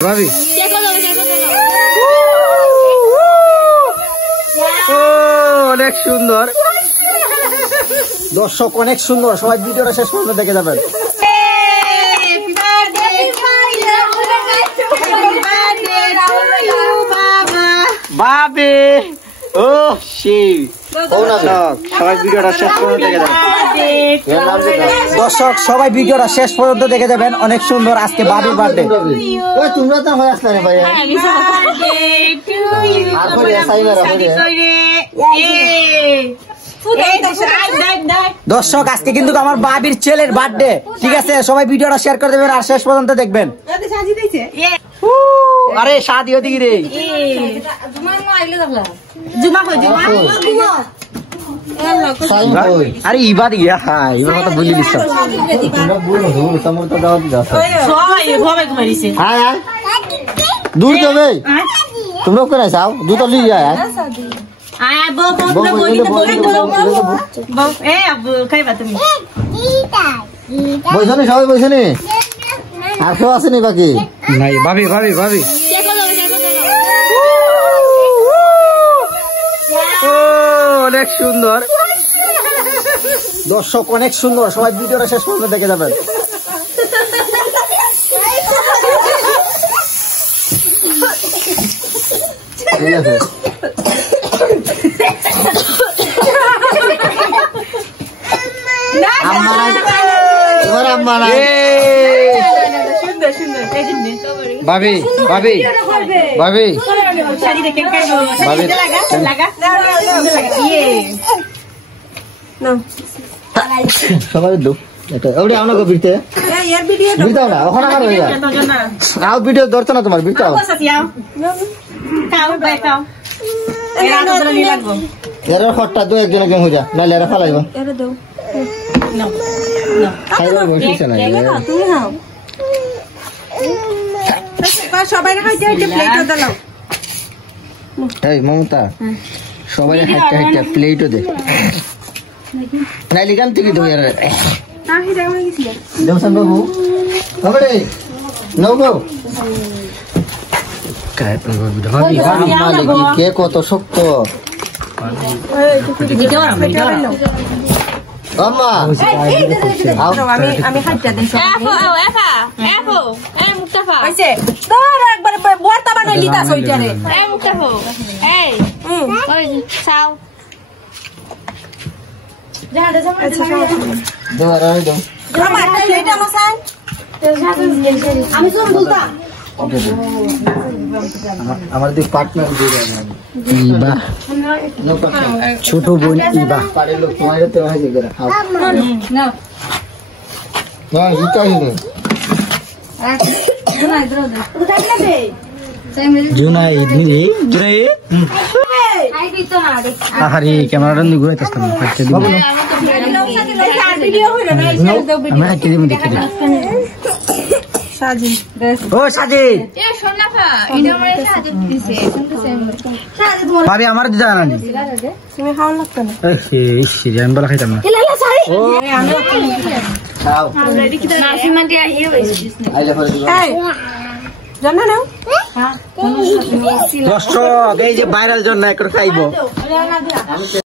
ভাবি অনেক সুন্দর দর্শক, অনেক সুন্দর। সবাই ভিডিওটা শেষ পর্যন্ত দেখে যাবেন। ভাবি ও সবাই ভিডিওটা শেষ পর্যন্ত দেখে যাবেন। দর্শক সবাই ভিডিওটা শেষ পর্যন্ত দেখে যাবেন। অনেক সুন্দর আজকে বাবির বার্থডে। তোমরা তো হয়ে আসলে ভাই দর্শক, আজকে কিন্তু আমার বাবির ছেলের বার্থডে। ঠিক আছে, সবাই ভিডিওটা শেয়ার করে দেবেন আর শেষ পর্যন্ত দেখবেন। আরে শাদি হতে কি রে আরে ইবাদ গিয়া হ্যাঁ এবার কথা বলি দিস দূর যাবে তোমরা করে যাও দুটো লিয়ে যায় বইছনি সবাই বইছনি আর কেউ আসেনি বাকি নাই ভাবি ভাবি ভাবি অনেক সুন্দর দর্শক, অনেক সুন্দর। সবাই ভিডিওটা শেষ পর্যন্ত দেখে যাবেন। ঠিক আছে ভাবি ভাবি ভাবি সবাই ভিডিও ধরতো না তোমার ভিডিও এরা খটটা দু একজনে কেমন হয়ে যা নাহলে এরা ফালাইব মমতা সবাই হাইটটা হাইটটা প্লেটও দে নাইলে গান থেকে দেবো দেবসান বাবু হবে নৌকো কে কত শক্ত আমার পার্টনার ইবা ছোট বোন ইবা আরে ক্যামেরাটা নিয়ে ঘুরাইতে আসতাম ভাবি আমার জানানি আমি বলা খাইতাম না দর্শক এই যে ভাইরাল জন্য একটু খাইব।